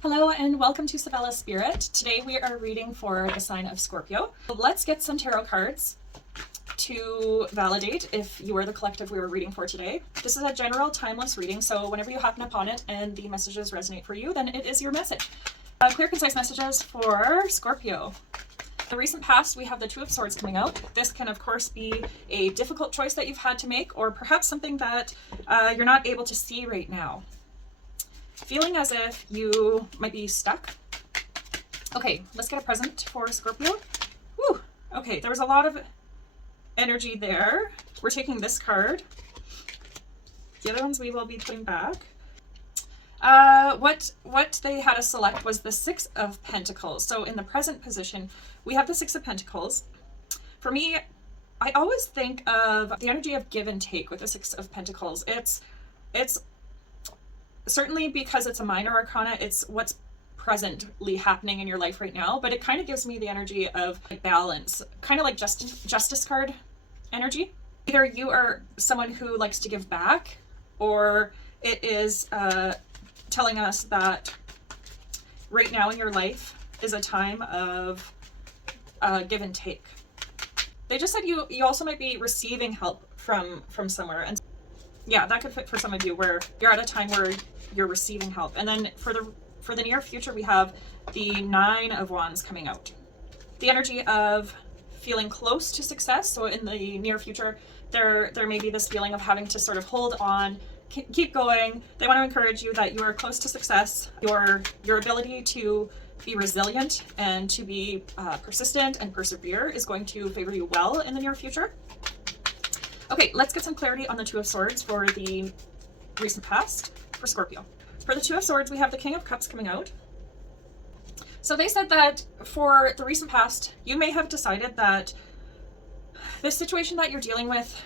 Hello and welcome to Sabella Spirit. Today we are reading for the sign of Scorpio. Let's get some tarot cards to validate if you are the collective we were reading for today. This is a general timeless reading, so whenever you happen upon it and the messages resonate for you, then it is your message. Clear, concise messages for Scorpio. In the recent past, we have the Two of Swords coming out. This can, of course, be a difficult choice that you've had to make, or perhaps something that you're not able to see right now. Feeling as if you might be stuck. Okay, let's get a present for Scorpio. Woo! Okay, there was a lot of energy there. We're taking this card. The other ones we will be putting back. What they had us select was the Six of Pentacles. So in the present position, we have the Six of Pentacles. For me, I always think of the energy of give and take with the Six of Pentacles. It's certainly because it's a minor arcana, it's what's presently happening in your life right now, but it kind of gives me the energy of balance, kind of like justice card energy. Either you are someone who likes to give back, or it is telling us that right now in your life is a time of give and take. They just said you also might be receiving help from somewhere, and yeah, that could fit for some of you where you're at a time where you're receiving help. And then for the near future, we have the Nine of Wands coming out. The energy of feeling close to success. So in the near future, there may be this feeling of having to sort of hold on, keep going. They want to encourage you that you are close to success. Your ability to be resilient and to be persistent and persevere is going to favor you well in the near future. Okay, let's get some clarity on the Two of Swords for the recent past for Scorpio. For the Two of Swords, we have the King of Cups coming out. So they said that for the recent past, you may have decided that this situation that you're dealing with,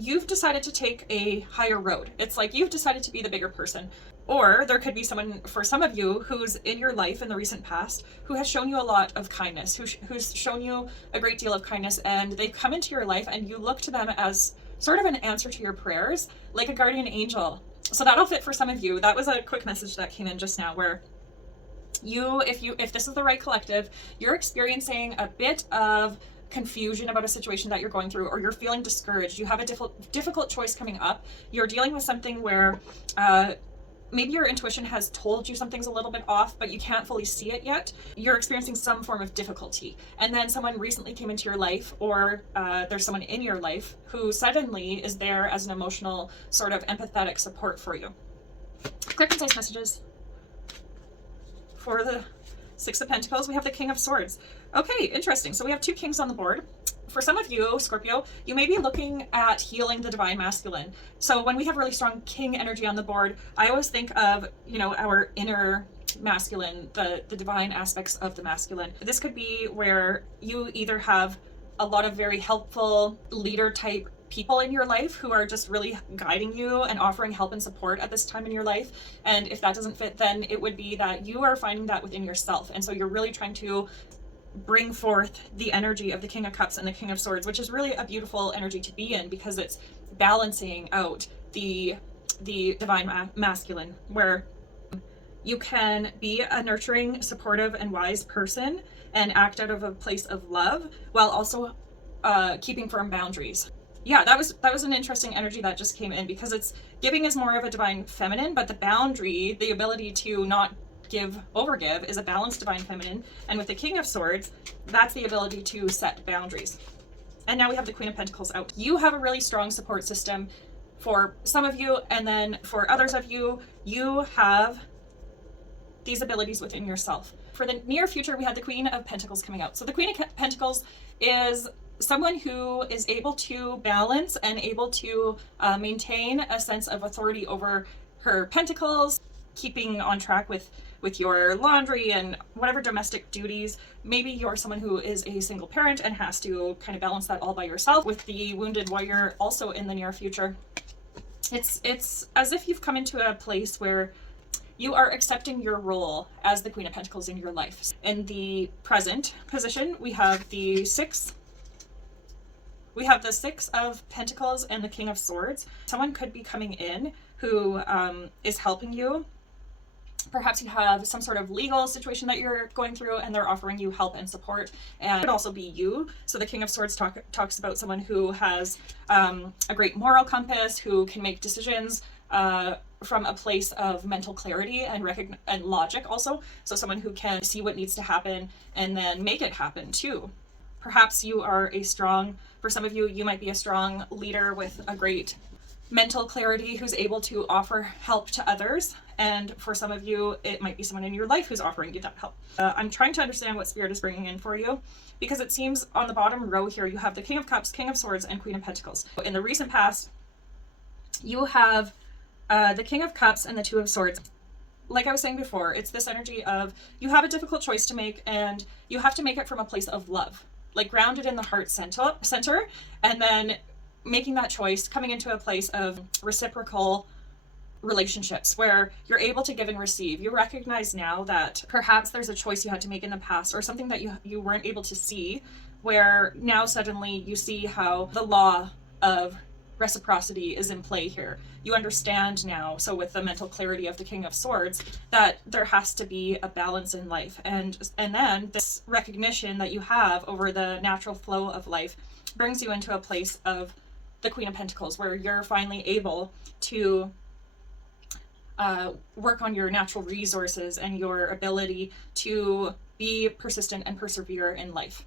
you've decided to take a higher road. It's like you've decided to be the bigger person. Or there could be someone, for some of you, who's in your life in the recent past, who has shown you a lot of kindness, who's shown you a great deal of kindness, and they've come into your life and you look to them as sort of an answer to your prayers, like a guardian angel. So that'll fit for some of you. That was a quick message that came in just now where if this is the right collective, you're experiencing a bit of confusion about a situation that you're going through, or you're feeling discouraged, you have a difficult choice coming up, you're dealing with something where maybe your intuition has told you something's a little bit off, but you can't fully see it yet. You're experiencing some form of difficulty. And then someone recently came into your life, or there's someone in your life who suddenly is there as an emotional, sort of empathetic support for you. Clear, concise messages. For the Six of Pentacles, we have the King of Swords. Okay, interesting. So we have two kings on the board. For some of you, Scorpio, you may be looking at healing the divine masculine. So when we have really strong king energy on the board, I always think of, our inner masculine, the divine aspects of the masculine. This could be where you either have a lot of very helpful leader type people in your life who are just really guiding you and offering help and support at this time in your life. And if that doesn't fit, then it would be that you are finding that within yourself. And so you're really trying to bring forth the energy of the King of Cups and the King of Swords, which is really a beautiful energy to be in because it's balancing out the divine masculine, where you can be a nurturing, supportive, and wise person and act out of a place of love while also keeping firm boundaries. Yeah, that was an interesting energy that just came in, because it's giving is more of a divine feminine, but the boundary, the ability to not overgive, is a balanced divine feminine. And with the King of Swords, that's the ability to set boundaries. And now we have the Queen of Pentacles out. You have a really strong support system for some of you, and then for others of you, you have these abilities within yourself. For the near future, we had the Queen of Pentacles coming out. So the Queen of Pentacles is someone who is able to balance and able to maintain a sense of authority over her pentacles, keeping on track with your laundry and whatever domestic duties. Maybe you're someone who is a single parent and has to kind of balance that all by yourself, with the wounded warrior also in the near future. It's as if you've come into a place where you are accepting your role as the Queen of Pentacles in your life. In the present position, we have the Six of Pentacles and the King of Swords. Someone could be coming in who is helping you Perhaps you have some sort of legal situation that you're going through and they're offering you help and support. And it could also be you. So the King of Swords talks about someone who has a great moral compass, who can make decisions from a place of mental clarity and logic also. So someone who can see what needs to happen and then make it happen too. Perhaps you are for some of you, you might be a strong leader with a great mental clarity who's able to offer help to others. And for some of you, it might be someone in your life who's offering you that help. I'm trying to understand what Spirit is bringing in for you, because it seems on the bottom row here, you have the King of Cups, King of Swords, and Queen of Pentacles. In the recent past, you have the King of Cups and the Two of Swords. Like I was saying before, it's this energy of you have a difficult choice to make and you have to make it from a place of love, like grounded in the heart center, and then making that choice, coming into a place of reciprocal relationships where you're able to give and receive. You recognize now that perhaps there's a choice you had to make in the past or something that you weren't able to see, where now suddenly you see how the law of reciprocity is in play here. You understand now, so with the mental clarity of the King of Swords, that there has to be a balance in life. And then this recognition that you have over the natural flow of life brings you into a place of the Queen of Pentacles, where you're finally able to work on your natural resources and your ability to be persistent and persevere in life.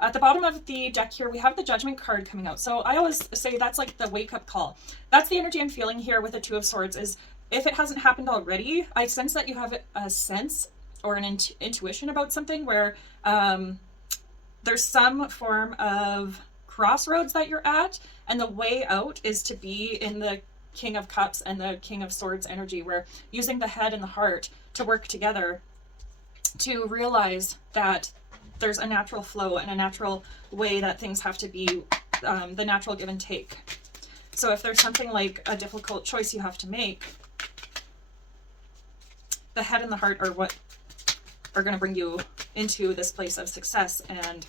At the bottom of the deck here, we have the Judgment card coming out. So I always say that's like the wake-up call. That's the energy I'm feeling here with the Two of Swords, is if it hasn't happened already, I sense that you have a sense or an intuition about something where there's some form of crossroads that you're at, and the way out is to be in the King of Cups and the King of Swords energy, where using the head and the heart to work together to realize that there's a natural flow and a natural way that things have to be, the natural give and take. So if there's something like a difficult choice you have to make, the head and the heart are what are going to bring you into this place of success, and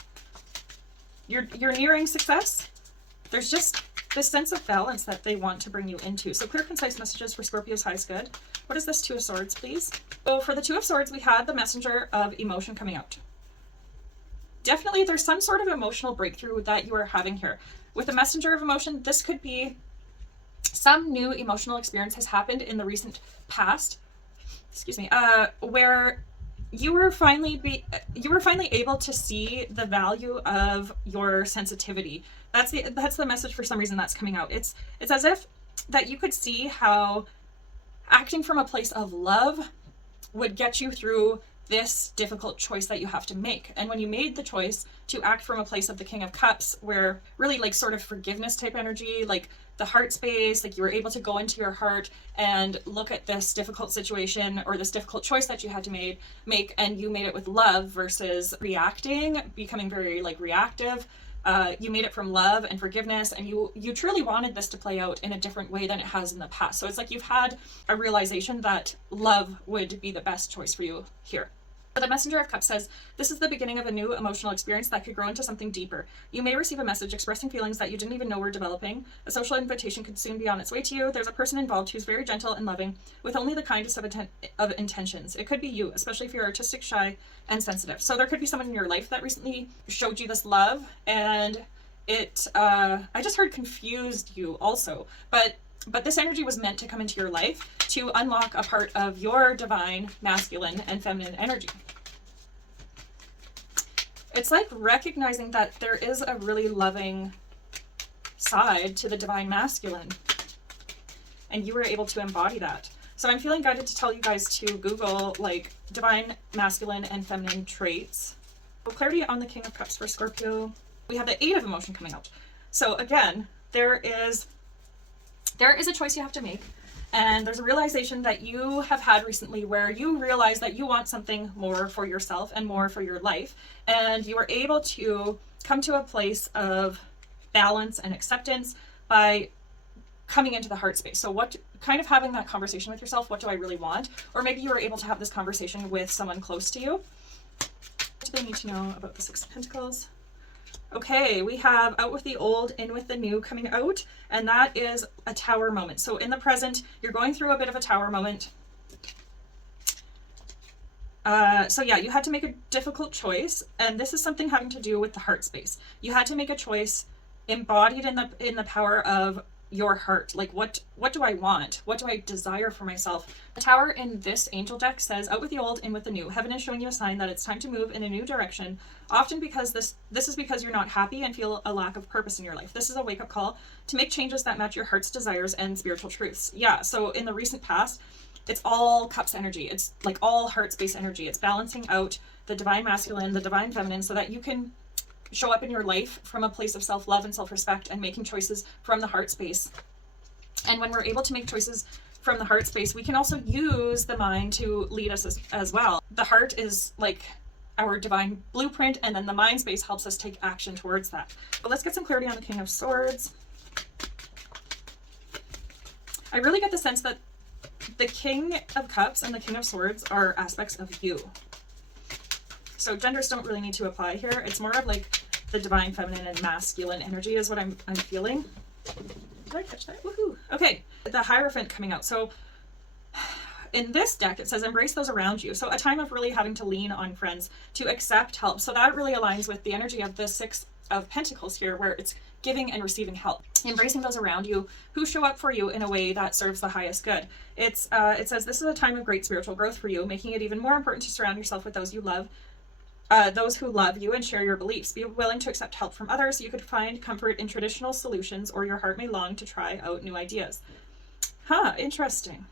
you're nearing success. There's just this sense of balance that they want to bring you into. So clear, concise messages for Scorpio's highest good. What is this Two of Swords, please? So for the Two of Swords, we had the messenger of emotion coming out. Definitely there's some sort of emotional breakthrough that you are having here. With the messenger of emotion, this could be some new emotional experience has happened in the recent past, where you were finally able to see the value of your sensitivity. That's the message for some reason that's coming out. It's as if that you could see how acting from a place of love would get you through this difficult choice that you have to make. And when you made the choice to act from a place of the King of Cups, where really like sort of forgiveness type energy, like the heart space, like you were able to go into your heart and look at this difficult situation or this difficult choice that you had to make, and you made it with love versus reacting, becoming very like reactive. You made it from love and forgiveness, and you truly wanted this to play out in a different way than it has in the past. So it's like you've had a realization that love would be the best choice for you here. The Messenger of Cups says, this is the beginning of a new emotional experience that could grow into something deeper. You may receive a message expressing feelings that you didn't even know were developing. A social invitation could soon be on its way to you. There's a person involved who's very gentle and loving, with only the kindest of intentions. It could be you, especially if you're artistic, shy, and sensitive. So there could be someone in your life that recently showed you this love, and it, I just heard confused you also, but this energy was meant to come into your life to unlock a part of your divine masculine and feminine energy. It's like recognizing that there is a really loving side to the divine masculine, and you were able to embody that. So I'm feeling guided to tell you guys to Google like divine masculine and feminine traits. Clarity on the King of Cups for Scorpio. We have the Eight of Emotion coming out. So again, there is a choice you have to make, and there's a realization that you have had recently where you realize that you want something more for yourself and more for your life, and you are able to come to a place of balance and acceptance by coming into the heart space. So what kind of having that conversation with yourself, what do I really want? Or maybe you were able to have this conversation with someone close to you. What do they need to know about the Six of Pentacles? Okay, we have out with the old, in with the new coming out, and that is a tower moment. So in the present, you're going through a bit of a tower moment. So yeah, you had to make a difficult choice, and this is something having to do with the heart space. You had to make a choice embodied in the power of your heart. Like, what do I want? What do I desire for myself? The Tower in this angel deck says, out with the old, in with the new. Heaven is showing you a sign that it's time to move in a new direction, often because this is because you're not happy and feel a lack of purpose in your life. This is a wake-up call to make changes that match your heart's desires and spiritual truths. Yeah, so in the recent past, it's all cups energy. It's like all heart space energy. It's balancing out the divine masculine, the divine feminine, so that you can show up in your life from a place of self-love and self-respect and making choices from the heart space. And when we're able to make choices from the heart space, we can also use the mind to lead us as well. The heart is like our divine blueprint, and then the mind space helps us take action towards that. But let's get some clarity on the King of Swords. I really get the sense that the King of Cups and the King of Swords are aspects of you. So genders don't really need to apply here. It's more of like the divine feminine and masculine energy is what I'm feeling. Did I catch that? Woohoo! Okay, the Hierophant coming out. So in this deck, it says embrace those around you. So a time of really having to lean on friends to accept help. So that really aligns with the energy of the Six of Pentacles here, where it's giving and receiving help. Embracing those around you who show up for you in a way that serves the highest good. It says this is a time of great spiritual growth for you, making it even more important to surround yourself with those you love, those who love you and share your beliefs. Be willing to accept help from others. You could find comfort in traditional solutions, or your heart may long to try out new ideas. Interesting.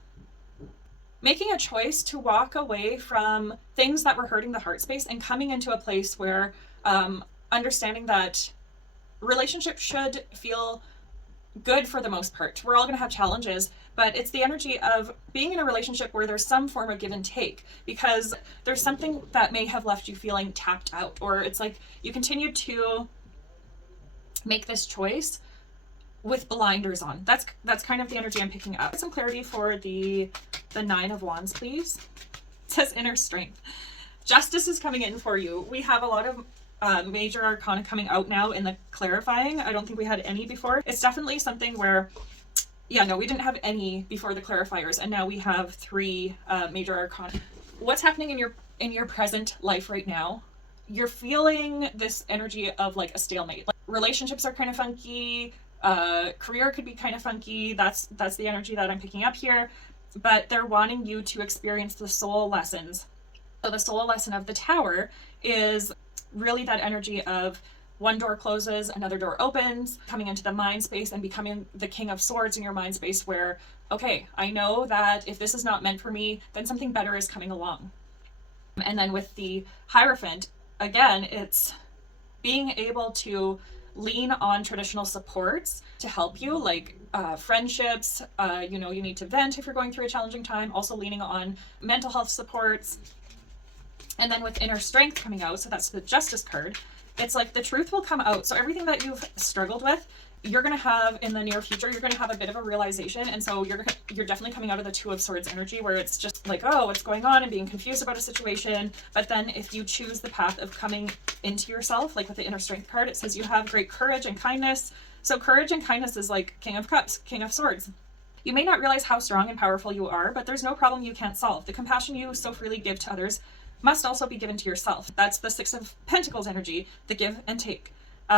Making a choice to walk away from things that were hurting the heart space and coming into a place where understanding that relationships should feel good for the most part. We're all going to have challenges, but it's the energy of being in a relationship where there's some form of give and take, because there's something that may have left you feeling tapped out, or it's like you continue to make this choice with blinders on. That's kind of the energy I'm picking up. Some clarity for the Nine of Wands, please. It says inner strength. Justice is coming in for you. We have a lot of major arcana coming out now in the clarifying. I don't think we had any before. It's definitely something where, yeah, no, we didn't have any before the clarifiers, and now we have three major arcana. What's happening in your present life right now? You're feeling this energy of like a stalemate. Like, relationships are kind of funky. Career could be kind of funky. That's the energy that I'm picking up here. But they're wanting you to experience the soul lessons. So the soul lesson of the Tower is really that energy of one door closes, another door opens, coming into the mind space and becoming the King of Swords in your mind space, where, okay, I know that if this is not meant for me, then something better is coming along. And then with the Hierophant, again, it's being able to lean on traditional supports to help you, like friendships, you need to vent if you're going through a challenging time, also leaning on mental health supports. And then with inner strength coming out, so that's the Justice card, it's like the truth will come out. So everything that you've struggled with, you're going to have in the near future, you're going to have a bit of a realization. And so you're definitely coming out of the Two of Swords energy, where it's just like, oh, what's going on, and being confused about a situation. But then if you choose the path of coming into yourself, like with the inner strength card, it says you have great courage and kindness. So courage and kindness is like King of Cups, King of Swords. You may not realize how strong and powerful you are, but there's no problem you can't solve. The compassion you so freely give to others must also be given to yourself. That's the Six of Pentacles energy, the give and take.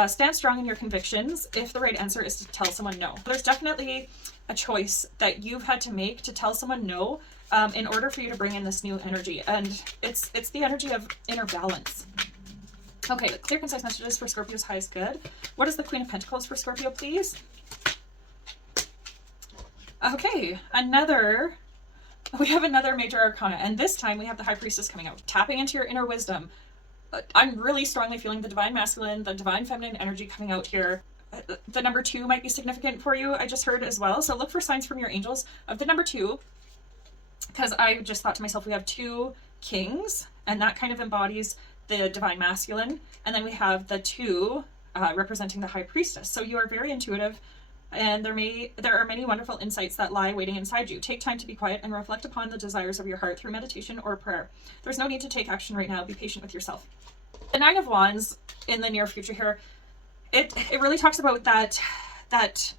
Stand strong in your convictions if the right answer is to tell someone no. There's definitely a choice that you've had to make to tell someone no in order for you to bring in this new energy. And it's the energy of inner balance. Okay, the clear, concise messages for Scorpio's highest good. What is the Queen of Pentacles for Scorpio, please? Okay, we have another major arcana, and this time we have the High Priestess coming out. Tapping into your inner wisdom. I'm really strongly feeling the divine masculine, the divine feminine energy coming out here. The number 2 might be significant for you, I just heard as well. So look for signs from your angels of the number 2, because I just thought to myself, we have 2 kings, and that kind of embodies the divine masculine. And then we have the 2 representing the High Priestess. So you are very intuitive, and there are many wonderful insights that lie waiting inside you. Take time to be quiet and reflect upon the desires of your heart through meditation or prayer. There's no need to take action right now. Be patient with yourself. The Nine of Wands in the near future here, it really talks about that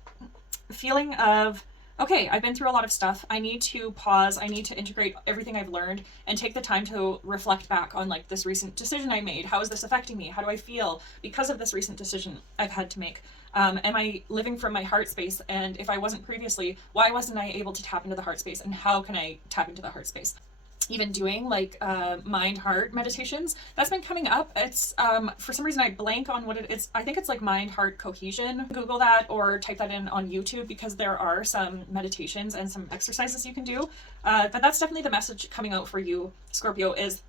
feeling of okay, I've been through a lot of stuff. I need to pause. I need to integrate everything I've learned and take the time to reflect back on like this recent decision I made. How is this affecting me? How do I feel because of this recent decision I've had to make? Am I living from my heart space? And if I wasn't previously, why wasn't I able to tap into the heart space? And how can I tap into the heart space? Even doing like mind heart meditations, that's been coming up. It's for some reason I blank on what it is. I think it's like mind heart cohesion. Google that or type that in on YouTube, because there are some meditations and some exercises you can do. But that's definitely the message coming out for you, Scorpio, is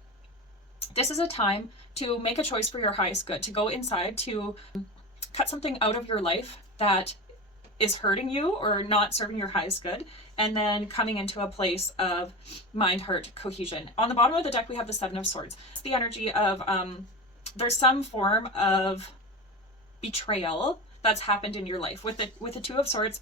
this is a time to make a choice for your highest good, to go inside, to cut something out of your life that is hurting you or not serving your highest good, and then coming into a place of mind heart cohesion. On the bottom of the deck we have the Seven of Swords. It's the energy of there's some form of betrayal that's happened in your life. With the Two of Swords,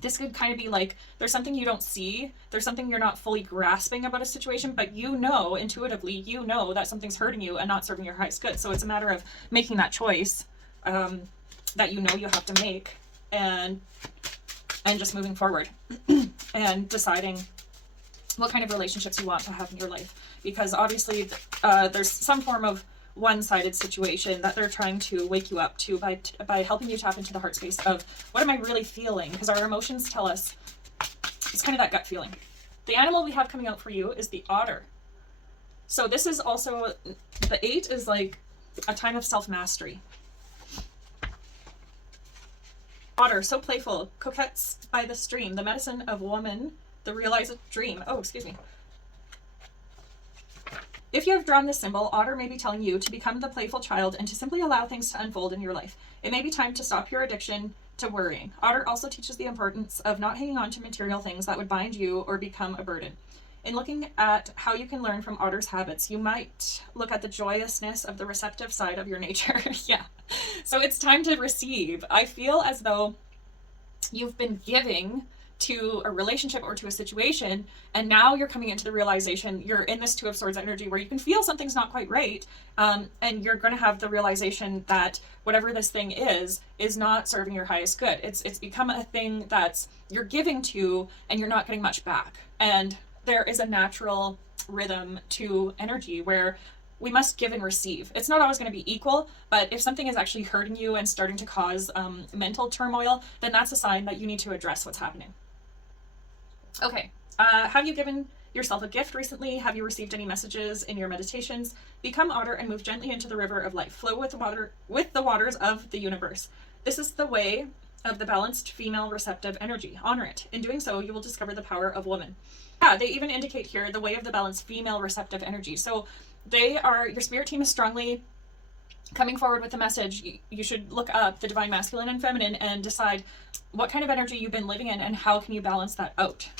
this could kind of be like there's something you don't see, there's something you're not fully grasping about a situation, but you know intuitively, you know that something's hurting you and not serving your highest good. So it's a matter of making that choice that you know you have to make, and just moving forward and deciding what kind of relationships you want to have in your life. Because obviously there's some form of one-sided situation that they're trying to wake you up to by helping you tap into the heart space of what am I really feeling? Because our emotions tell us, it's kind of that gut feeling. The animal we have coming out for you is the otter. So this is also, the 8 is like a time of self-mastery. Otter, so playful, coquettes by the stream, the medicine of woman, the realized dream. Oh, excuse me. If you have drawn this symbol, otter may be telling you to become the playful child and to simply allow things to unfold in your life. It may be time to stop your addiction to worrying. Otter also teaches the importance of not hanging on to material things that would bind you or become a burden. In looking at how you can learn from Otter's habits, you might look at the joyousness of the receptive side of your nature. Yeah. So it's time to receive. I feel as though you've been giving to a relationship or to a situation, and now you're coming into the realization, you're in this Two of Swords energy where you can feel something's not quite right, and you're going to have the realization that whatever this thing is not serving your highest good. It's become a thing that's you're giving to and you're not getting much back. And there is a natural rhythm to energy where we must give and receive. It's not always going to be equal, but if something is actually hurting you and starting to cause mental turmoil, then that's a sign that you need to address what's happening. Okay, have you given yourself a gift recently? Have you received any messages in your meditations? Become otter and move gently into the river of life. Flow with the waters of the universe. This is the way of the balanced female receptive energy. Honor it. In doing so, you will discover the power of woman. Yeah, they even indicate here the way of the balanced female receptive energy. So your spirit team is strongly coming forward with the message. You should look up the divine masculine and feminine and decide what kind of energy you've been living in and how can you balance that out.